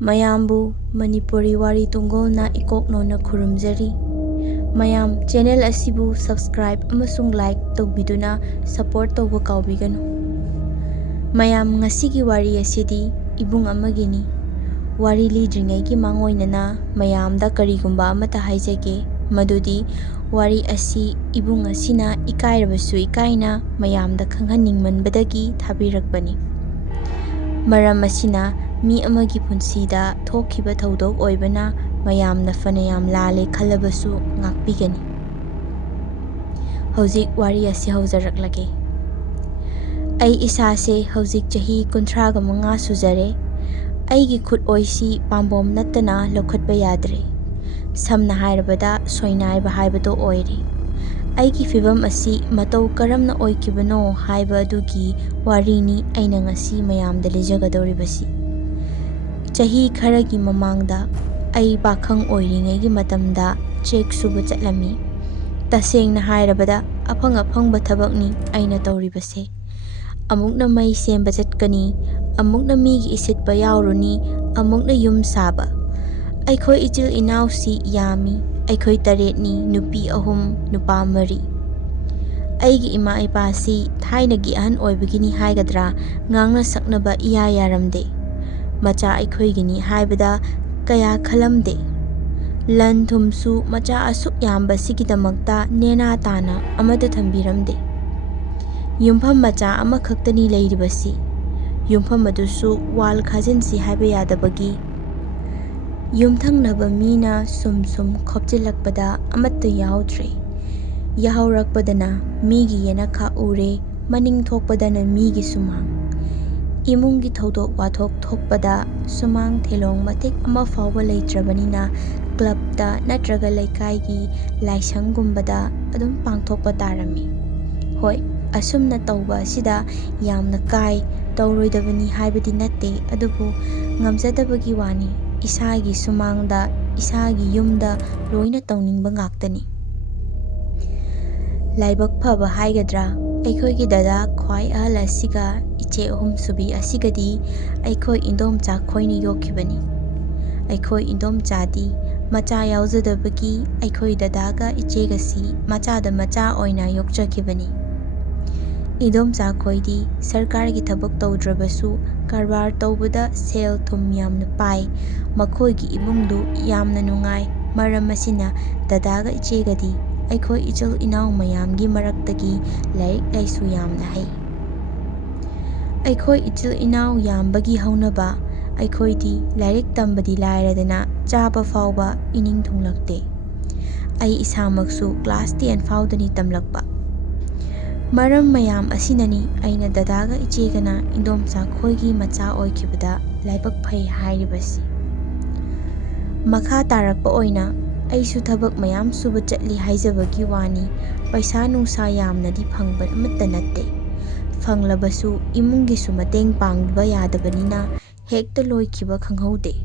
Mayambu Manipuri Wari Tunggol na ikoknona khurumjari. Mayam channel asibu subscribe amasung like tawbiduna support tawba kaubiganu. Mayam ngasigi wari asidi ibung amagini. Wari lidringai gi mangoinana mayamda karigumba amata haijage madudi wari asi ibung asina ikairabasu ikaina mayamda khanghaningmanbadagi thabirakbani. Maram asina mi amagi punsida thokhiba thodok oibana mayamna fanayam lale khalabasu ngakpigani. Hojik wari asi hojaraklage. Ai isase hojik chahi 35 sujare. Aigi khut oisi pambom nattana lokhatba yadre. Samna hairabada soinaiba haibado oiri. Aigi fibam asi matau karamna oikibano haiba adugi warini aina ngasi mayamda lijagadoribasi. Chahi kharagi mamangda ai bakhang oiringai matamda check suba chatlami. Tasengna hairabada afang bathabakni aina tauribase. Amukna mai semba chatkani, amukna migi isitba yauruni, amukna yum saba. Aikhoi ichil inausi yami. Aikhoi taretni nupi ahum nupa mari. Aigi ima ipasi thainagi ahan oibagini haigadra ngangna saknaba iya yaramde. Macha aikhoi gini haibada kaya khalamde. Lan thumsu macha asuk yamba sigidamakta nena tana amada thambiramde. Yumpham macha amakhaktani leiribasi. Yumpham adusu wal khajansi haiba yadabagi. Yumthangnaba mina sum khopjilakpada amatta yaudre. Yahaurakpadana migi yenakha ure, maning thokpadana migi sumang. Imungi thodok wathok thokpada sumang thelong matik ama fawba leitrabanina clubta natraga laikai laisanggumbada adum pangthokpa tarami. Hoi, asumna tawba sida yamna kai tawroidabani haibadi natte adubu ngamjadabagi wani. Isagi sumangda, isagi yumda loina tawningba ngaktani. Laibak phaba haigadra, aikhoigi dada khwai ahal asiga iche ahum subi asigadi aikhoi indomcha khoini yokhibani. Aikhoi indomchadi macha yaujadabagi aikhoi dadaga ichegasi machada macha oina yokchakibani. Indomcha khoidi sarkargi thabak tawdrabasu karbar tawbada sel thum yamna pai. Makhoigi ibungdu yamna nungai maram asina dadaga ichegadi aikhoi ichil inau mayamgi maraktagi lairik laisu yamna hai. Aikhoi ichil inau yambagi haunaba aikhoidi lairik tambadi lairadana chaba fawba ining thunglakte. Ai isamaksu class 10 fawdani tamlakba. Maram mayam asinani aina dadaga ichegana indomcha khoigi macha oikibada laibak phai hairibasi. Makha tarakpa oina aisu thabak mayam suba chatli haijabagi wani paisa nungsa yamnadi phangba amatta natte. Phanglabasu imungisu mateng pangba yadabanina hekta loikiba khanghaude.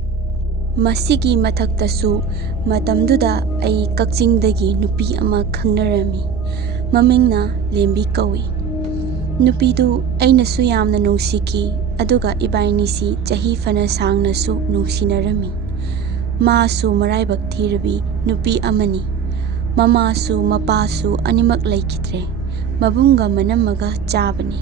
Masigi mathaktasu matamduda ai kakchingdagi nupi ama khangnarami. Mamingna lembi kawi. Nupidu ainasu yamna nungsiki aduga ibainisi chahi fana sangnasu nungsinarami. Maasu maraibak thirabi nupi amani. Mamasu mapasu animak laikidre. Mabunga manamaga chabani.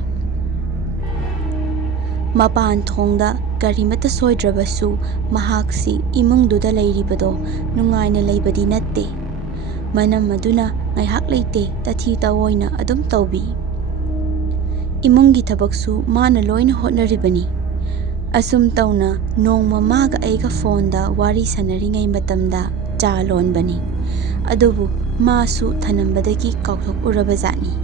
Mapan thongda karimata soidrabasu mahaksi imungduda lairibado nungaina laibadi natte. Manam maduna ngaihak leite tathi tawoina adum tawbi. Imungi thabaksu mana loina hotnaribani. Asum tawna nongma maga aiga fonda wari sanaringai matamda cha lonbani. Adubu masu thanambadagi kauthok urabazani.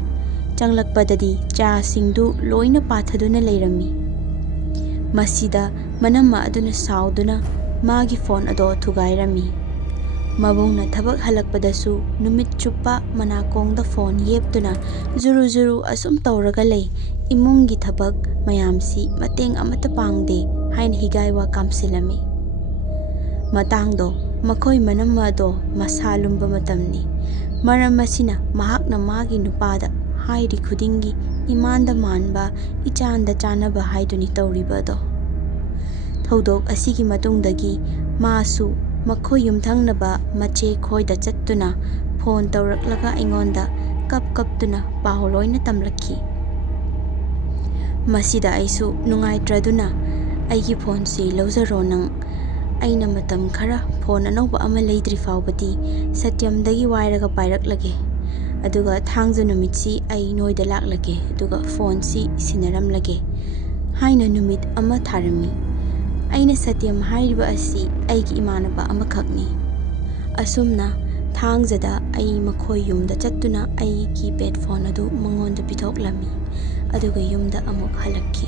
Changlakpadadi cha singdu loina pathaduna leirami. Masida manama aduna sauduna magi fon ado thugairami. Mabungna thabak halakpadasu numit chupa manakongda phone yeptuna zuru asum tawraga lei imungi thabak mayamsi mateng amata pangde hain higaiwa kamsilami. Matangdo makhoi manama do masalumba matamni. Maram asina mahakna magi nupada hairi khudingi imanda manba ichanda chanaba haiduni tawribado. ꯊꯧꯗꯣꯛ ꯑꯁꯤꯒꯤ ꯃꯇꯨꯡꯗꯒꯤ ꯃꯥꯁꯨ ꯃꯈꯣꯏ ꯌꯨꯝꯊꯪꯅꯕ ꯃꯆꯦ ꯈꯣꯏꯗ ꯆꯠꯇꯨꯅ phone ꯇꯧꯔꯛꯂꯒ ꯑꯩꯉꯣꯟꯗ ꯀꯞꯇꯨꯅ ꯄꯥꯎ ꯂꯣꯏꯅ ꯇꯝꯂꯛꯈꯤ꯫ ꯃꯁꯤꯗ ꯑꯩꯁꯨ ꯅꯨꯡꯉꯥꯏꯇ꯭ꯔꯗꯨꯅ ꯑꯩꯒꯤ ꯐꯣꯟꯁꯤ ꯂꯧꯖꯔꯣ ꯅꯪ, ꯑꯩꯅ ꯃꯇꯝ ꯈꯔ ꯐꯣꯟ ꯑꯅꯧꯕ ꯑꯃ ꯂꯩꯗ꯭ꯔꯤ ꯐꯥꯎꯕꯗꯤ ꯁꯇ꯭ꯌꯝꯗꯒꯤ ꯋꯥꯏꯔꯒ ꯄꯥꯏꯔꯛꯂꯒꯦ, ꯑꯗꯨꯒ ꯊꯥꯡꯖ ꯅꯨꯃꯤꯠꯁꯤ ꯑꯩ ꯅꯣꯏꯗ ꯂꯥꯛꯂꯒꯦ ꯑꯗꯨꯒ ꯐꯣꯟꯁꯤ ꯁꯤꯟꯅꯔꯝꯂꯒꯦ ꯍꯥꯏꯅ ꯅꯨꯃꯤꯠ ꯑꯃ ꯊꯥꯔꯝꯃꯤ꯫ ꯑꯩꯅ ꯁꯇ꯭ꯌꯝ ꯍꯥꯏꯔꯤꯕ ꯑꯁꯤ ꯑꯩꯒꯤ ꯏꯃꯥꯟꯅꯕ ꯑꯃꯈꯛꯅꯤ꯫ ꯑꯁꯨꯝꯅ ꯊꯥꯡꯖꯗ ꯑꯩ ꯃꯈꯣꯏ ꯌꯨꯝꯗ ꯆꯠꯇꯨꯅ ꯑꯩꯒꯤ ꯀꯤꯄꯦꯗ ꯐꯣꯟ ꯑꯗꯨ ꯃꯉꯣꯟꯗ ꯄꯤꯊꯣꯛꯂꯝꯃꯤ, ꯑꯗꯨꯒ ꯌꯨꯝꯗ ꯑꯃꯨꯛ ꯍꯜꯂꯛꯈꯤ꯫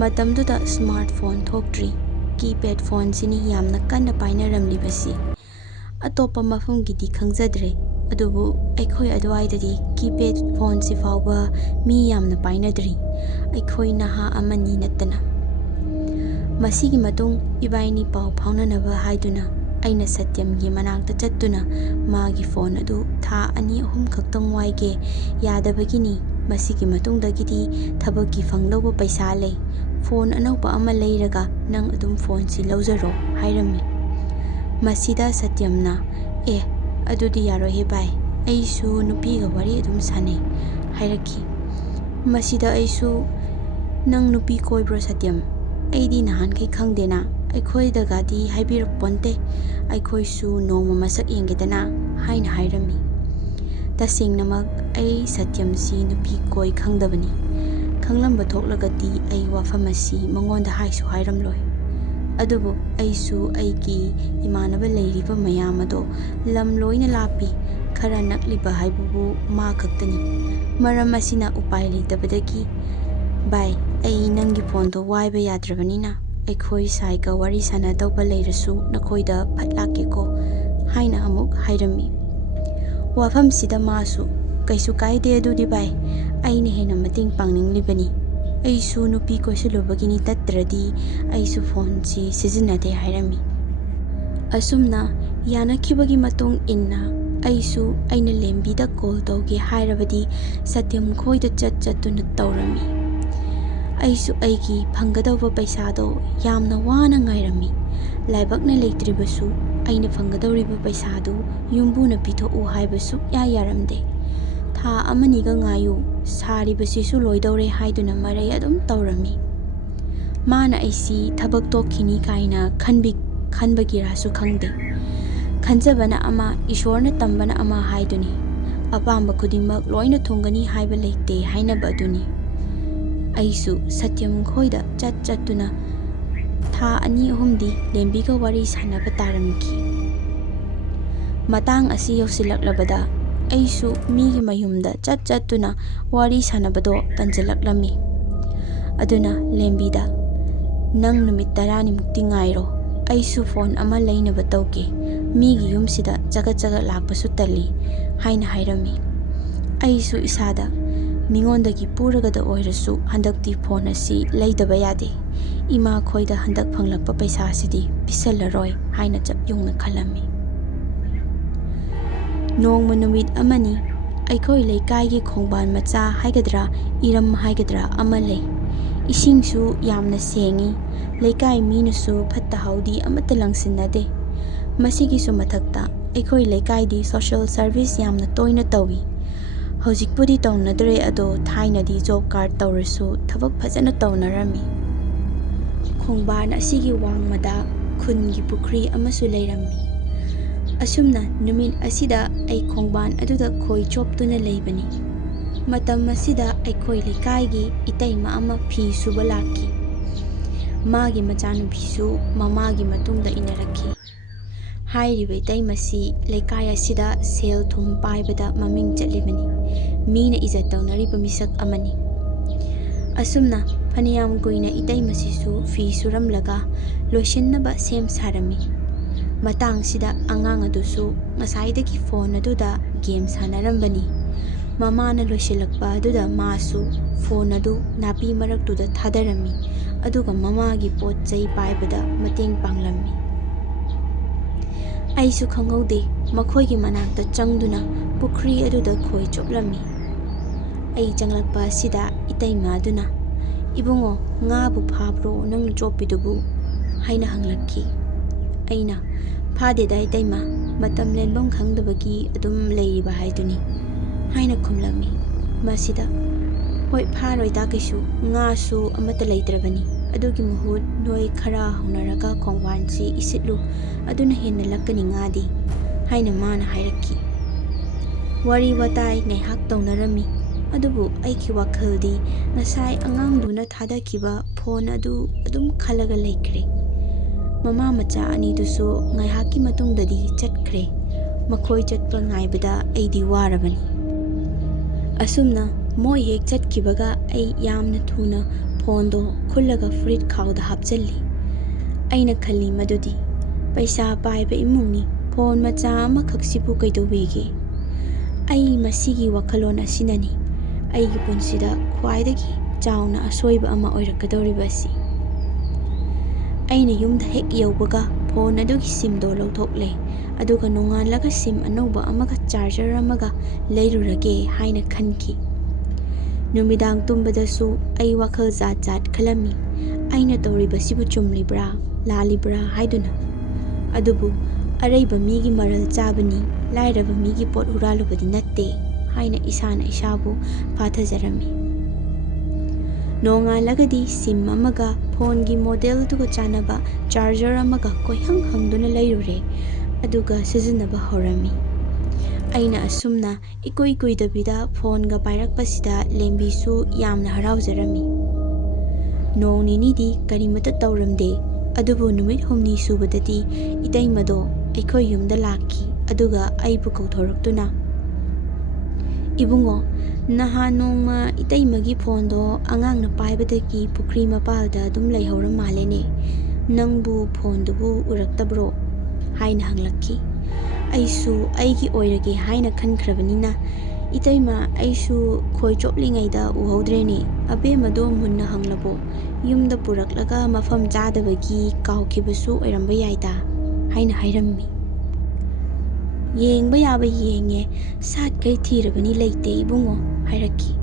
ꯃꯇꯝꯗꯨꯗ ꯁ꯭ꯃꯥꯔꯠ ꯐꯣꯟ ꯊꯣꯛꯇ꯭ꯔꯤ, ꯀꯤꯄꯦꯗ ꯐꯣꯟꯁꯤꯅꯤ ꯌꯥꯝꯅ ꯀꯟꯅ ꯄꯥꯏꯅꯔꯝꯂꯤꯕꯁꯤ꯫ ꯑꯇꯣꯞꯄ ꯃꯐꯝꯒꯤꯗꯤ ꯈꯪꯖꯗ꯭ꯔꯦ, ꯑꯗꯨꯕꯨ ꯑꯩꯈꯣꯏ ꯑꯗꯨꯋꯥꯏꯗꯗꯤ ꯀꯤꯄꯦꯗ ꯐꯣꯟꯁꯤ ꯐꯥꯎꯕ ꯃꯤ ꯌꯥꯝꯅ ꯄꯥꯏꯅꯗ꯭ꯔꯤ, ꯑꯩꯈꯣꯏ ꯅꯍꯥ ꯑꯃꯅꯤ ꯅꯠꯇꯅ꯫ ꯃꯁꯤꯒꯤ ꯃꯇꯨꯡ ꯏꯕꯥꯏꯅꯤ ꯄꯥꯎ ꯐꯥꯎꯅꯅꯕ ꯍꯥꯏꯗꯨꯅ ꯑꯩꯅ ꯁꯇ꯭ꯌꯝꯒꯤ ꯃꯅꯥꯛꯇ ꯆꯠꯇꯨꯅ ꯃꯥꯒꯤ ꯐꯣꯟ ꯑꯗꯨ ꯊꯥ 2-3 ꯈꯛꯇꯪ ꯋꯥꯏꯒꯦ, ꯌꯥꯗꯕꯒꯤꯅꯤ, ꯃꯁꯤꯒꯤ ꯃꯇꯨꯡꯗꯒꯤꯗꯤ ꯊꯕꯛꯀꯤ ꯐꯪꯗꯧꯕ ꯄꯩꯁꯥ lei, ꯐꯣꯟ ꯑꯅꯧꯕ ꯑꯃ ꯂꯩꯔꯒ ꯅꯪ ꯑꯗꯨꯝ ꯐꯣꯟꯁꯤ ꯂꯧꯖꯔꯣ ꯍꯥꯏꯔꯝꯃꯤ꯫ ꯃꯁꯤꯗ ꯁꯇ꯭ꯌꯝꯅ ꯑꯗꯨꯗꯤ ꯌꯥꯔꯣꯏꯍꯦ ꯚꯥꯏ, ꯑꯩꯁꯨ ꯅꯨꯄꯤꯒ ꯋꯥꯔꯤ ꯑꯗꯨꯝ ꯁꯥꯟꯅꯩ ꯍꯥꯏꯔꯛꯈꯤ꯫ ꯃꯁꯤꯗ ꯑꯩꯁꯨ ꯅꯪ ꯅꯨꯄꯤ ꯀꯣꯏꯕ꯭ꯔꯣ ꯁꯇ꯭ꯌꯝ? ꯑꯩꯗꯤ ꯅꯍꯥꯟꯈꯩ ꯈꯪꯗꯦꯅ, ꯑꯩꯈꯣꯏꯗꯒꯗꯤ ꯍꯥꯏꯕꯤꯔꯛꯄꯣꯟꯇꯦ, ꯑꯩꯈꯣꯏꯁꯨ ꯅꯣꯡꯃ ꯃꯁꯛ ꯌꯦꯡꯒꯦꯗꯅ ꯍꯥꯏꯅ ꯍꯥꯏꯔꯝꯃꯤ꯫ ꯇꯁꯦꯡꯅꯃꯛ ꯑꯩ ꯁꯇ꯭ꯌꯝꯁꯤ ꯅꯨꯄꯤ ꯀꯣꯏ ꯈꯪꯗꯕꯅꯤ꯫ ꯈꯪꯂꯝꯕ ꯊꯣꯛꯂꯒꯗꯤ ꯑꯩ ꯋꯥꯐꯝ ꯑꯁꯤ ꯃꯉꯣꯟꯗ ꯍꯥꯏꯁꯨ ꯍꯥꯏꯔꯝꯂꯣꯏ꯫ ꯑꯗꯨꯕꯨ ꯑꯩꯁꯨ ꯑꯩꯒꯤ ꯏꯃꯥꯟꯅꯕ ꯂꯩꯔꯤꯕ ꯃꯌꯥꯝ ꯑꯗꯣ ꯂꯝ ꯂꯣꯏꯅ ꯂꯥꯞꯄꯤ, ꯈꯔ ꯅꯛꯂꯤꯕ ꯍꯥꯏꯕꯕꯨ ꯃꯥ ꯈꯛꯇꯅꯤ꯫ ꯃꯔꯝ ꯑꯁꯤꯅ ꯎꯄꯥꯏ ꯂꯩꯇꯕꯗꯒꯤ ꯚꯥꯏ, ꯑꯩ ꯅꯪꯒꯤ ꯐꯣꯟꯗꯣ ꯋꯥꯏꯕ ꯌꯥꯗ꯭ꯔꯕꯅꯤꯅ ꯑꯩꯈꯣꯏ ꯁꯥꯏꯒ ꯋꯥꯔꯤ ꯁꯥꯟꯅꯗꯧꯕ ꯂꯩꯔꯁꯨ ꯅꯈꯣꯏꯗ ꯐꯠ ꯂꯥꯛꯀꯦꯀꯣ ꯍꯥꯏꯅ ꯑꯃꯨꯛ ꯍꯥꯏꯔꯝꯃꯤ꯫ ꯋꯥꯐꯝꯁꯤꯗ ꯃꯥꯁꯨ ꯀꯩꯁꯨ ꯀꯥꯏꯗꯦ ꯑꯗꯨꯗꯤ ꯚꯥꯏ, ꯑꯩꯅ ꯍꯦꯟꯅ ꯃꯇꯦꯡ ꯄꯥꯡꯅꯤꯡꯂꯤꯕꯅꯤ, ꯑꯩꯁꯨ ꯅꯨꯄꯤ ꯀꯣꯏꯁꯤꯜꯂꯨꯕꯒꯤꯅꯤ, ꯅꯠꯇ꯭ꯔꯗꯤ ꯑꯩꯁꯨ ꯐꯣꯟꯁꯤ ꯁꯤꯖꯤꯟꯅꯗꯦ ꯍꯥꯏꯔꯝꯃꯤ꯫ ꯑꯁꯨꯝꯅ ꯌꯥꯅꯈꯤꯕꯒꯤ ꯃꯇꯨꯡ ꯏꯟꯅ ꯑꯩꯁꯨ ꯑꯩꯅ ꯂꯦꯝꯕꯤꯗ ꯀꯣꯜ ꯇꯧꯒꯦ ꯍꯥꯏꯔꯕꯗꯤ ꯁꯇ꯭ꯌꯝ ꯈꯣꯏꯗ ꯆꯠꯇꯨꯅ ꯇꯧꯔꯝꯃꯤ꯫ ꯑꯩꯁꯨ ꯑꯩꯒꯤ ꯐꯪꯒꯗꯧꯕ ꯄꯩꯁꯥꯗꯣ ꯌꯥꯝꯅ ꯋꯥꯅ ꯉꯥꯏꯔꯝꯃꯤ꯫ ꯂꯥꯏꯕꯛꯅ ꯂꯩꯇ꯭ꯔꯤꯕꯁꯨ ꯑꯩꯅ ꯐꯪꯒꯗꯧꯔꯤꯕ ꯄꯩꯁꯥꯗꯨ ꯌꯨꯝꯕꯨꯅ ꯄꯤꯊꯣꯛꯎ ꯍꯥꯏꯕ ꯁꯨꯛꯌꯥ ꯌꯥꯔꯝꯗꯦ꯫ ꯊꯥ 1-2ꯒ ꯉꯥꯏꯌꯨ, ꯁꯥꯔꯤꯕꯁꯤꯁꯨ ꯂꯣꯏꯗꯧꯔꯦ ꯍꯥꯏꯗꯨꯅ ꯃꯔꯩ ꯑꯗꯨꯝ ꯇꯧꯔꯝꯃꯤ꯫ ꯃꯥꯅ ꯑꯩꯁꯤ ꯊꯕꯛ ꯇꯣꯛꯈꯤꯅꯤ ꯀꯥꯏꯅ ꯈꯟꯕꯒꯤꯔꯥꯁꯨ ꯈꯪꯗꯦ꯫ ꯈꯟꯖꯕꯅ ꯑꯃ, ꯏꯁꯣꯔꯅ ꯇꯝꯕꯅ ꯑꯃ ꯍꯥꯏꯗꯨꯅꯤ, ꯑꯄꯥꯝꯕ ꯈꯨꯗꯤꯡꯃꯛ ꯂꯣꯏꯅ ꯊꯨꯡꯒꯅꯤ ꯍꯥꯏꯕ ꯂꯩꯇꯦ ꯍꯥꯏꯅꯕ ꯑꯗꯨꯅꯤ꯫ ꯑꯩꯁꯨ ꯁꯇ꯭ꯌꯝ ꯈꯣꯏꯗ ꯆꯠꯇꯨꯅ ꯊꯥ 2-3ꯗꯤ ꯂꯦꯝꯕꯤꯒ ꯋꯥꯔꯤ ꯁꯥꯟꯅꯕ ꯇꯥꯔꯝꯈꯤ꯫ ꯃꯇꯥꯡ ꯑꯁꯤ ꯌꯧꯁꯤꯜꯂꯛꯂꯕꯗ ꯑꯩꯁꯨ ꯃꯤꯒꯤ ꯃꯌꯨꯝꯗ ꯆꯠꯇꯨꯅ ꯋꯥꯔꯤ ꯁꯥꯟꯅꯕꯗꯣ ꯇꯟꯖꯜꯂꯛꯂꯝꯃꯤ꯫ ꯑꯗꯨꯅ ꯂꯦꯝꯕꯤꯗ ꯅꯪ ꯅꯨꯃꯤꯠ 10ꯅꯤꯃꯨꯛꯇꯤ ꯉꯥꯏꯔꯣ, ꯑꯩꯁꯨ ꯐꯣꯟ ꯑꯃ ꯂꯩꯅꯕ ꯇꯧꯒꯦ, ꯃꯤꯒꯤ ꯌꯨꯝꯁꯤꯗ ꯆꯒꯠ ꯂꯥꯛꯄꯁꯨ ꯇꯜꯂꯤ ꯍꯥꯏꯅ ꯍꯥꯏꯔꯝꯃꯤ꯫ ꯑꯩꯁꯨ ꯏꯁꯥꯗ ꯃꯤꯉꯣꯟꯗꯒꯤ ꯄꯨꯔꯒꯗ ꯑꯣꯏꯔꯁꯨ ꯍꯟꯗꯛꯇꯤ ꯐꯣꯟ ꯑꯁꯤ ꯂꯩꯗꯕ ꯌꯥꯗꯦ, ꯏꯃꯥ ꯈꯣꯏꯗ ꯍꯟꯗꯛ ꯐꯪꯂꯛꯄ ꯄꯩꯁꯥꯁꯤꯗꯤ ꯄꯤꯁꯜꯂꯔꯣꯏ ꯍꯥꯏꯅ ꯆꯞ ꯌꯨꯡꯅ ꯈꯜꯂꯝꯃꯤ꯫ ꯅꯣꯡꯃ ꯅꯨꯃꯤꯠ ꯑꯃꯅꯤ, ꯑꯩꯈꯣꯏ ꯂꯩꯀꯥꯏꯒꯤ ꯈꯣꯡꯕꯥꯟ ꯃꯆꯥ ꯍꯥꯏꯒꯗ꯭ꯔꯥ ꯏꯔꯝ ꯍꯥꯏꯒꯗ꯭ꯔꯥ ꯑꯃ ꯂꯩ꯫ ꯏꯁꯤꯡꯁꯨ ꯌꯥꯝꯅ ꯁꯦꯡꯏ, ꯂꯩꯀꯥꯏ ꯃꯤꯅꯁꯨ ꯐꯠꯇ ꯍꯥꯎꯗꯤ ꯑꯃꯠꯇ ꯂꯪꯁꯤꯟꯅꯗꯦ꯫ ꯃꯁꯤꯒꯤꯁꯨ ꯃꯊꯛꯇ ꯑꯩꯈꯣꯏ ꯂꯩꯀꯥꯏꯗꯤ ꯁꯣꯁꯤꯌꯦꯜ ꯁꯔꯚꯤꯁ ꯌꯥꯝꯅ ꯇꯣꯏꯅ ꯇꯧꯏ꯫ ꯍꯧꯖꯤꯛꯄꯨꯗꯤ ꯇꯧꯅꯗ꯭ꯔꯦ, ꯑꯗꯣ ꯊꯥꯏꯅꯗꯤ ꯖꯣꯕ ꯀꯥꯔꯗ ꯇꯧꯔꯁꯨ ꯊꯕꯛ ꯐꯖꯅ ꯇꯧꯅꯔꯝꯃꯤ꯫ ꯈꯣꯡꯕꯥꯟ ꯑꯁꯤꯒꯤ ꯋꯥꯡꯃꯗ ꯈꯨꯟꯒꯤ ꯄꯨꯈ꯭ꯔꯤ ꯑꯃꯁꯨ ꯂꯩꯔꯝꯃꯤ꯫ ꯑꯁꯨꯝꯅ ꯅꯨꯃꯤꯠ ꯑꯁꯤꯗ ꯑꯩ ꯈꯣꯡꯕꯥꯟ ꯑꯗꯨꯗ ꯈꯣꯏ ꯆꯣꯞꯇꯨꯅ ꯂꯩꯕꯅꯤ꯫ ꯃꯇꯝ ꯑꯁꯤꯗ ꯑꯩꯈꯣꯏ ꯂꯩꯀꯥꯏꯒꯤ ꯏꯇꯩꯃ ꯑꯃ ꯐꯤ ꯁꯨꯕ ꯂꯥꯛꯈꯤ꯫ ꯃꯥꯒꯤ ꯃꯆꯥꯅꯨꯄꯤꯁꯨ ꯃꯃꯥꯒꯤ ꯃꯇꯨꯡꯗ ꯏꯟꯅꯔꯛꯈꯤ꯫ ꯍꯥꯏꯔꯤꯕ ꯏꯇꯩꯃꯁꯤ ꯂꯩꯀꯥꯏ ꯑꯁꯤꯗ ꯁꯦꯜ ꯊꯨꯝ ꯄꯥꯏꯕꯗ ꯃꯃꯤꯡ ꯆꯠꯂꯤꯕꯅꯤ, ꯃꯤꯅ ꯏꯖꯠ ꯇꯧꯅꯔꯤꯕ ꯃꯤꯁꯛ ꯑꯃꯅꯤ꯫ ꯑꯁꯨꯝꯅ ꯐꯅꯌꯥꯝ ꯀꯨꯏꯅ ꯏꯇꯩꯃꯁꯤꯁꯨ ꯐꯤ ꯁꯨꯔꯝꯂꯒ ꯂꯣꯏꯁꯤꯟꯅꯕ ꯁꯦꯝ ꯁꯥꯔꯝꯃꯤ꯫ ꯃꯇꯥꯡꯁꯤꯗ ꯑꯉꯥꯡ ꯑꯗꯨꯁꯨ ꯉꯁꯥꯏꯗꯒꯤ ꯐꯣꯟ ꯑꯗꯨꯗ ꯒꯦꯝ ꯁꯥꯟꯅꯔꯝꯕꯅꯤ꯫ ꯃꯃꯥꯅ ꯂꯣꯏꯁꯤꯜꯂꯛꯄ ꯑꯗꯨꯗ ꯃꯥꯁꯨ ꯐꯣꯟ ꯑꯗꯨ ꯅꯥꯄꯤ ꯃꯔꯛꯇꯨꯗ ꯊꯥꯗꯔꯝꯃꯤ, ꯑꯗꯨꯒ ꯃꯃꯥꯒꯤ ꯄꯣꯠ ꯆꯩ ꯄꯥꯏꯕꯗ ꯃꯇꯦꯡ ꯄꯥꯡꯂꯝꯃꯤ꯫ ꯑꯩꯁꯨ ꯈꯪꯍꯧꯗꯦ, ꯃꯈꯣꯏꯒꯤ ꯃꯅꯥꯛꯇ ꯆꯪꯗꯨꯅ ꯄꯨꯈ꯭ꯔꯤ ꯑꯗꯨꯗ ꯈꯣꯏ ꯆꯣꯞꯂꯝꯃꯤ꯫ ꯑꯩ ꯆꯪꯂꯛꯄ ꯑꯁꯤꯗ ꯏꯇꯩꯃ ꯑꯗꯨꯅ, ꯏꯕꯨꯡꯉꯣ, ꯉꯥꯕꯨ ꯐꯥꯕ꯭ꯔꯣ ꯅꯪꯅ ꯆꯣꯞꯄꯤꯗꯨꯕꯨ haina hanglakki. Aina phadeda itaima matam lenbam khangdabagi adum leiriba haiduni haina khumlami. Masida hoi pharoi da kaisu nga su amata leitrabani adugi muhut noi khara hunaraga khongwansi isitlu aduna henna lakkani ngadi haina mana hairakki. Wari watai ngaihak taunarami adubu aiki wakhaldi ngasai angangduna thadakiba phone adu adum khalaga laikre. Mama macha anidusu ngaihaki matungdadi chatkre. Makhoi chatpa ngaibada aidi warabani. Asumna moi hek chatkibaga ai yamna thuna phone do khullaga fruit khawda hapchalli. Aina khalli madudi paisa paiba imungni phone macha ama khaksibu kaidobege. Ai masigi wakhalon asinani aigi punsida khwaidagi chauna asoiba ama oirakadoribasi. Aina yumda hek yaubaga phone adugi sim do lauthokle aduga nonganlaga sim anauba amaga charger amaga leirurage haina khanki. Numidang tumbadasu ai wakhal zat zat khalami aina toribasibu chumlibra lalibra haiduna. Adubu araiba migi maral chabani lairaba migi pot huralubadi natte haina isana isabu pathajarami. Nongalagadi sim amaga phone gi model tuga chanaba charger amaga koihang hangduna leirure aduga sizinaba horami. Aina asumna ikoi kuidabida phone ga pairakpasida lembisu yamna harauzarami. Nong ninidi karimata tauramde adubu numit humni subadadi itaimado aikoi yumda laki aduga aibu kauthoraktuna. Ibungo naha nongma itaimagi phone do angang na paibadagi pukri mapalda adum laihauram malene nangbu phone dubu uraktabro haina hanglakki. Aisu aigi oirage haina khankrabanina itaima aisu khoi choplingaida uhaudreni abemado munna hanglabo yumda puraklaga mafam chadabagi kaukhibasu oiramba yaida haina hairammi. Yengba yaba yenge sat kai thirabani leite ibungo hairakki.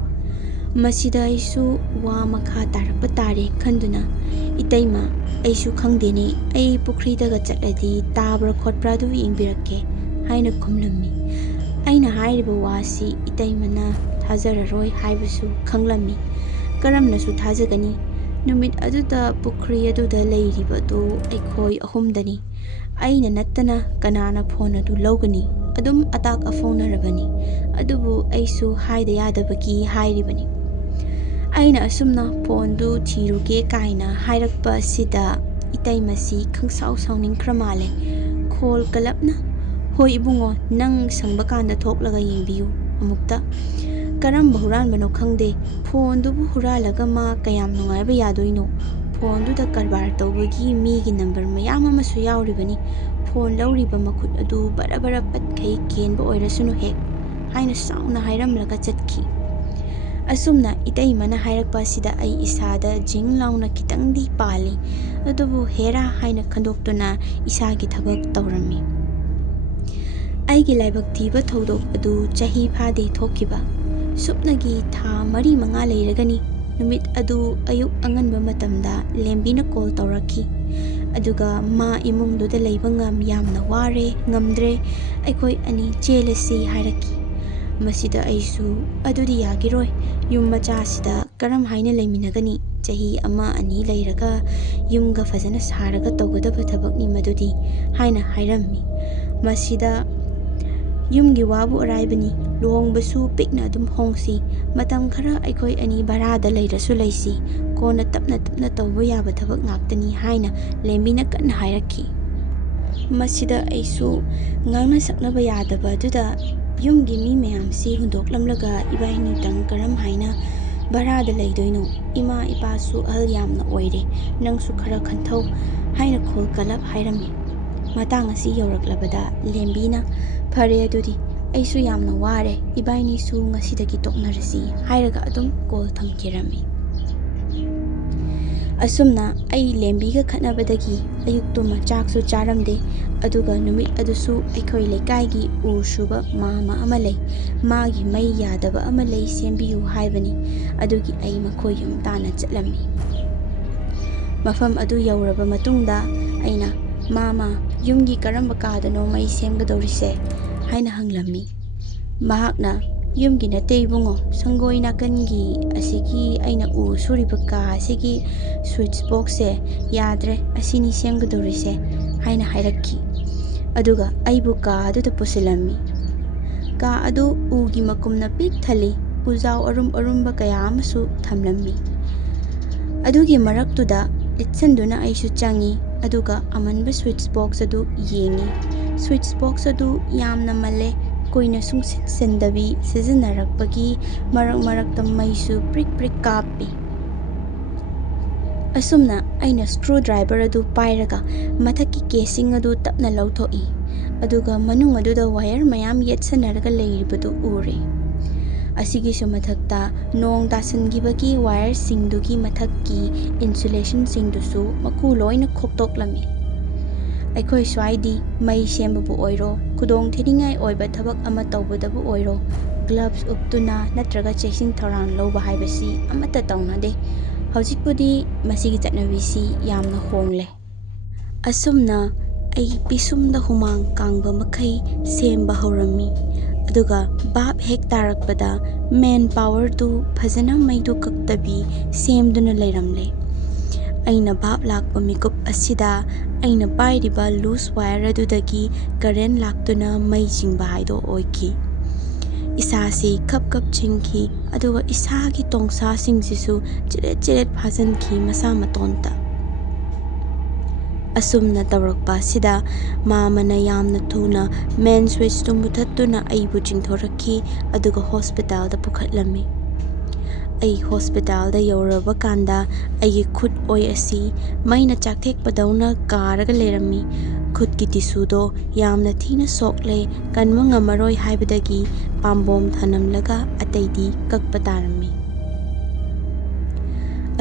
Masida aisu wa makha tarakpa tare khanduna itaima aisu khangdeni ai pukri daga chatladi tabra khotpra du yingbirakke haina khumlammi. Aina hairiba wasi itaimana thazararoi haibasu khanglammi. Karamnasu thazagani numit aduda pukri aduda leiribadu aikhoi ahumdani. Aina nattana kanana phone adu logani adum atak afonarabani adubu aisu haida yadabagi hairibani. Aina asumna phone du thiruge kaina hairakpa sida itaimasi khangsau sauningkhra male khol kalapna hoi ibungo nang sangbakanda thoklaga yengbiyu amukta karamba huranbano khangde phone dubu huralaga ma kayam nungaiba yadoino phone du da karbar tawbagi migi number mayam amasu yauribani phone lauriba makhut adu barabara patkai kenba oirasunu hek haina sauna hairamlaga chatki. Asumna itaimana hairakpa sida ai isada jing launa kitangdi pali adubu hera haina khandoktuna isagi thabak tawrami. Aigi laibak thiba thodok adu chahi phade thokiba supnagi tha mari manga leiragani numit adu ayuk anganba matamda lembina call tawraki aduga ma imungduda leiba ngam yamna ware ngamdre aikoi ani chelasi hairaki. Masida aisu adudi yagiroi yum macha sida karam haina leiminagani chahi ama ani leiraga yumga fazana saraga tawgadaba thabakni madudi haina hairammi. Masida yumgi wabu araibani luhongbasu pikna adum hongsi matam khara aikoi ani barada leirasu leisi kona tapna tapna tawba yaba thabak ngaktani haina lembina kanna hairakki. Masida aisu ngangna saknaba yadaba aduda yumgi mi mayamsi hundoklamlaga ibaini tang karam haina barada leidoino ima ipasu ahal yamna oire nangsu khara khanthau haina khol kalap hairami. Matang asi yawraklabada lembina phare adudi aisu yamna ware ibaini su ngasidagi toknarasi hairaga adum call thamkirami. Asumna ai lembiga khanabadagi ayuktuma chaksu charamde aduga numit adusu aikhoi leikaigi ursuba mama amalei magi mai yadaba amalei sembiyu haibani adugi ai makhoi yum tana chatlami. ꯃꯐꯝ ꯑꯗꯨ ꯌꯧꯔꯕ ꯃꯇꯨꯡꯗ ꯑꯩꯅ "ꯃꯥꯃꯥ, ꯌꯨꯝꯒꯤ ꯀꯔꯝꯕ ꯀꯥꯗꯅꯣ ꯃꯩ ꯁꯦꯝꯒꯗꯧꯔꯤꯁꯦ?" ꯍꯥꯏꯅ ꯍꯪꯂꯝꯃꯤ꯫ ꯃꯍꯥꯛꯅ "ꯌꯨꯝꯒꯤ ꯅꯠꯇꯦ ꯏꯕꯨꯡꯉꯣ, ꯁꯪꯒꯣꯏ ꯅꯥꯀꯟꯒꯤ ꯑꯁꯤꯒꯤ ꯑꯩꯅ ꯎ ꯁꯨꯔꯤꯕ ꯀꯥ ꯑꯁꯤꯒꯤ ꯁ꯭ꯋꯤꯆ ꯕꯣꯛꯁꯁꯦ ꯌꯥꯗ꯭ꯔꯦ, ꯑꯁꯤꯅꯤ ꯁꯦꯝꯒꯗꯧꯔꯤꯁꯦ" ꯍꯥꯏꯅ ꯍꯥꯏꯔꯛꯈꯤ꯫ ꯑꯗꯨꯒ ꯑꯩꯕꯨ ꯀꯥ ꯑꯗꯨꯗ ꯄꯨꯁꯤꯜꯂꯝꯃꯤ꯫ ꯀꯥ ꯑꯗꯨ ꯎꯒꯤ ꯃꯀꯨꯝꯅ ꯄꯤꯛ ꯊꯜꯂꯤ, ꯎꯖꯥꯎ ꯑꯔꯨꯝ ꯑꯔꯨꯝꯕ ꯀꯌꯥ ꯑꯃꯁꯨ ꯊꯝꯂꯝꯃꯤ꯫ ꯑꯗꯨꯒꯤ ꯃꯔꯛꯇꯨꯗ ꯂꯤꯠꯁꯤꯟꯗꯨꯅ ꯑꯩꯁꯨ ꯆꯪꯏ, ꯑꯗꯨꯒ ꯑꯃꯟꯕ ꯁ꯭ꯋꯤꯆ ꯕꯣꯛꯁ ꯑꯗꯨ ꯌꯦꯡꯏ꯫ ꯁ꯭ꯋꯤꯆ ꯕꯣꯛꯁ ꯑꯗꯨ ꯌꯥꯝꯅ ꯃꯜꯂꯦ, ꯀꯨꯏꯅ ꯁꯨꯡꯁꯤꯟ ꯁꯤꯟꯗꯕꯤ ꯁꯤꯖꯤꯟꯅꯔꯛꯄꯒꯤ ꯃꯔꯛ ꯃꯔꯛꯇ ꯃꯩꯁꯨ ꯄ꯭ꯔꯤꯛ ꯄ꯭ꯔꯤꯛ ꯀꯥꯞꯄꯤ꯫ ꯑꯁꯨꯝꯅ ꯑꯩꯅ ꯁ꯭ꯀ꯭ꯔꯨ ꯗ꯭ꯔꯥꯏꯚꯔ ꯑꯗꯨ ꯄꯥꯏꯔꯒ ꯃꯊꯛꯀꯤ ꯀꯦꯁꯤꯡ ꯑꯗꯨ ꯇꯞꯅ ꯂꯧꯊꯣꯛꯏ, ꯑꯗꯨꯒ ꯃꯅꯨꯡ ꯑꯗꯨꯗ ꯋꯥꯌꯔ ꯃꯌꯥꯝ ꯌꯦꯠꯁꯟꯅꯔꯒ ꯂꯩꯔꯤꯕꯗꯨ ꯎꯔꯦ꯫ ꯑꯁꯤꯒꯤꯁꯨ ꯃꯊꯛꯇ ꯅꯣꯡ ꯇꯥꯁꯤꯟꯈꯤꯕꯒꯤ ꯋꯥꯌꯔꯁꯤꯡꯗꯨꯒꯤ ꯃꯊꯛꯀꯤ ꯏꯟꯁꯨꯂꯦꯁꯟꯁꯤꯡꯗꯨꯁꯨ ꯃꯀꯨ ꯂꯣꯏꯅ ꯈꯣꯛꯇꯣꯛꯂꯝꯃꯤ꯫ ꯑꯩꯈꯣꯏ ꯁ꯭ꯋꯥꯏꯗꯤ ꯃꯩ ꯁꯦꯝꯕꯕꯨ ꯑꯣꯏꯔꯣ, ꯈꯨꯗꯣꯡꯊꯤꯅꯤꯡꯉꯥꯏ ꯑꯣꯏꯕ ꯊꯕꯛ ꯑꯃ ꯇꯧꯕꯗꯕꯨ ꯑꯣꯏꯔꯣ, ꯒ꯭ꯂꯚꯁ ꯎꯞꯇꯨꯅ ꯅꯠꯇ꯭ꯔꯒ ꯆꯦꯛꯁꯤꯟ ꯊꯧꯔꯥꯡ ꯂꯧꯕ ꯍꯥꯏꯕꯁꯤ ꯑꯃꯠꯇ ꯇꯧꯅꯗꯦ꯫ ꯍꯧꯖꯤꯛꯄꯨꯗꯤ ꯃꯁꯤꯒꯤ ꯆꯠꯅꯕꯤꯁꯤ ꯌꯥꯝꯅ ꯍꯣꯡꯂꯦ꯫ ꯑꯁꯨꯝꯅ ꯑꯩ ꯄꯤꯁꯨꯝꯗ ꯍꯨꯃꯥꯡ ꯀꯥꯡꯕ ꯃꯈꯩ ꯁꯦꯝꯕ ꯍꯧꯔꯝꯃꯤ, ꯑꯗꯨꯒ ꯚꯥꯞ ꯍꯦꯛ ꯇꯥꯔꯛꯄꯗ ꯃꯦꯟ ꯄꯥꯋꯔꯗꯨ ꯐꯖꯅ ꯃꯩꯗꯨ ꯀꯛꯇꯕꯤ ꯁꯦꯝꯗꯨꯅ ꯂꯩꯔꯝꯂꯦ꯫ ꯑꯩꯅ ꯚꯥꯞ ꯂꯥꯛꯄ ꯃꯤꯀꯨꯞ ꯑꯁꯤꯗ ꯑꯩꯅ ꯄꯥꯏꯔꯤꯕ ꯂꯨꯖ ꯋꯥꯌꯔ ꯑꯗꯨꯗꯒꯤ ꯀꯔꯦꯟ ꯂꯥꯛꯇꯨꯅ ꯃꯩ ꯆꯤꯡꯕ ꯍꯥꯏꯗꯣ ꯑꯣꯏꯈꯤ꯫ ꯏꯁꯥꯁꯤ ꯀꯞ ꯀꯞ ꯆꯤꯡꯈꯤ, ꯑꯗꯨꯒ ꯏꯁꯥꯒꯤ ꯇꯣꯡꯁꯥꯁꯤꯡꯁꯤꯁꯨ ꯆꯤꯔꯦꯠ ꯆꯤꯔꯦꯠ ꯐꯥꯖꯤꯟꯈꯤ ꯃꯁꯥ ꯃꯇꯣꯟꯇ꯫ ꯑꯁꯨꯝꯅ ꯇꯧꯔꯛꯄ ꯑꯁꯤꯗ ꯃꯥꯃꯅ ꯌꯥꯝꯅ ꯊꯨꯅ ꯃꯦꯟ ꯁ꯭ꯋꯤꯆꯇꯨ ꯃꯨꯊꯠꯇꯨꯅ ꯑꯩꯕꯨ ꯆꯤꯡꯊꯣꯔꯛꯈꯤ, ꯑꯗꯨꯒ ꯍꯣꯁꯄꯤꯇꯥꯜꯗ ꯄꯨꯈꯠꯂꯝꯃꯤ꯫ ꯑꯩ ꯍꯣꯁꯄꯤꯇꯥꯜꯗ ꯌꯧꯔꯕ ꯀꯥꯟꯗ ꯑꯩꯒꯤ ꯈꯨꯠ ꯑꯣꯏ ꯑꯁꯤ ꯃꯩꯅ ꯆꯥꯛꯊꯦꯛꯄꯗꯧꯅ ꯀꯥꯔꯒ ꯂꯩꯔꯝꯃꯤ꯫ ꯈꯨꯠꯀꯤ ꯇꯤꯁꯨꯗꯣ ꯌꯥꯝꯅ ꯊꯤꯅ ꯁꯣꯛꯂꯦ, ꯀꯟꯕ ꯉꯝꯃꯔꯣꯏ ꯍꯥꯏꯕꯗꯒꯤ ꯄꯥꯝꯕꯣꯝ ꯊꯅꯝꯂꯒ ꯑꯇꯩꯗꯤ ꯀꯛꯄ ꯇꯥꯔꯝꯃꯤ꯫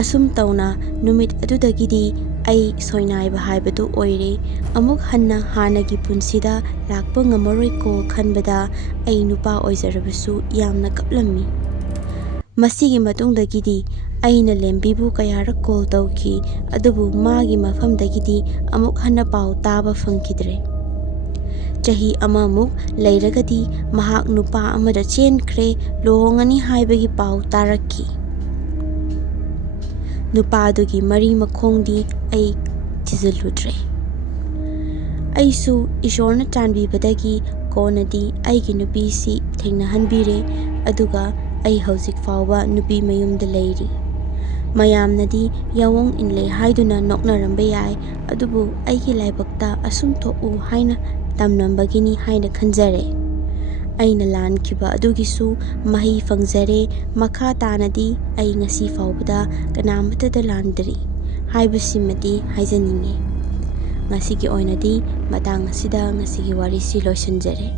ꯑꯁꯨꯝ ꯇꯧꯅ ꯅꯨꯃꯤꯠ ꯑꯗꯨꯗꯒꯤꯗꯤ ꯑꯩ ꯁꯣꯏꯅꯥꯏꯕ ꯍꯥꯏꯕꯗꯨ ꯑꯣꯏꯔꯦ꯫ ꯑꯃꯨꯛ ꯍꯟꯅ ꯍꯥꯟꯅꯒꯤ ꯄꯨꯟꯁꯤꯗ ꯂꯥꯛꯄ ꯉꯝꯃꯔꯣꯏꯀꯣ ꯈꯟꯕꯗ ꯑꯩ ꯅꯨꯄꯥ ꯑꯣꯏꯖꯔꯕꯁꯨ ꯌꯥꯝꯅ ꯀꯞꯂꯝꯃꯤ꯫ ꯃꯁꯤꯒꯤ ꯃꯇꯨꯡꯗꯒꯤꯗꯤ ꯑꯩꯅ ꯂꯦꯝꯕꯤꯕꯨ ꯀꯌꯥꯔꯛ ꯀꯣꯜ ꯇꯧꯈꯤ, ꯑꯗꯨꯕꯨ ꯃꯥꯒꯤ ꯃꯐꯝꯗꯒꯤꯗꯤ ꯑꯃꯨꯛ ꯍꯟꯅ ꯄꯥꯎ ꯇꯥꯕ ꯐꯪꯈꯤꯗ꯭ꯔꯦ꯫ ꯆꯍꯤ ꯑꯃꯃꯨꯛ ꯂꯩꯔꯒꯗꯤ ꯃꯍꯥꯛ ꯅꯨꯄꯥ ꯑꯃꯗ ꯆꯦꯟꯈ꯭ꯔꯦ, ꯂꯨꯍꯣꯡꯉꯅꯤ ꯍꯥꯏꯕꯒꯤ ꯄꯥꯎ ꯇꯥꯔꯛꯈꯤ꯫ ꯅꯨꯄꯥꯗꯨꯒꯤ ꯃꯔꯤ ꯃꯈꯣꯡꯗꯤ ꯑꯩ ꯊꯤꯖꯤꯜꯂꯨꯗ꯭ꯔꯦ꯫ ꯑꯩꯁꯨ ꯏꯁꯣꯔꯅ ꯆꯥꯟꯕꯤꯕꯗꯒꯤ ꯀꯣꯟꯅꯗꯤ ꯑꯩꯒꯤ ꯅꯨꯄꯤꯁꯤ ꯊꯦꯡꯅꯍꯟꯕꯤꯔꯦ, ꯑꯗꯨꯒ ꯑꯩ ꯍꯧꯖꯤꯛ ꯐꯥꯎꯕ ꯅꯨꯄꯤ ꯃꯌꯨꯝꯗ ꯂꯩꯔꯤ꯫ ꯃꯌꯥꯝꯅꯗꯤ ꯌꯥꯑꯣꯡ ꯏꯟꯂꯦ ꯍꯥꯏꯗꯨꯅ ꯅꯣꯛꯅꯔꯝꯕ ꯌꯥꯏ, ꯑꯗꯨꯕꯨ ꯑꯩꯒꯤ ꯂꯥꯏꯕꯛꯇ ꯑꯁꯨꯝ ꯊꯣꯛꯎ ꯍꯥꯏꯅ ꯇꯝꯂꯝꯕꯒꯤꯅꯤ ꯍꯥꯏꯅ ꯈꯟꯖꯔꯦ꯫ ꯑꯩꯅ ꯂꯥꯟꯈꯤꯕ ꯑꯗꯨꯒꯤꯁꯨ ꯃꯍꯩ ꯐꯪꯖꯔꯦ꯫ ꯃꯈꯥ ꯇꯥꯅꯗꯤ ꯑꯩ ꯉꯁꯤ ꯐꯥꯎꯕꯗ ꯀꯅꯥꯃꯠꯇꯗ ꯂꯥꯟꯗ꯭ꯔꯤ ꯍꯥꯏꯕꯁꯤꯃꯗꯤ ꯍꯥꯏꯖꯅꯤꯡꯉꯤ꯫ ꯉꯁꯤꯒꯤ ꯑꯣꯏꯅꯗꯤ ꯃꯇꯥꯡ ꯑꯁꯤꯗ ꯉꯁꯤꯒꯤ ꯋꯥꯔꯤꯁꯤ ꯂꯣꯏꯁꯤꯟꯖꯔꯦ꯫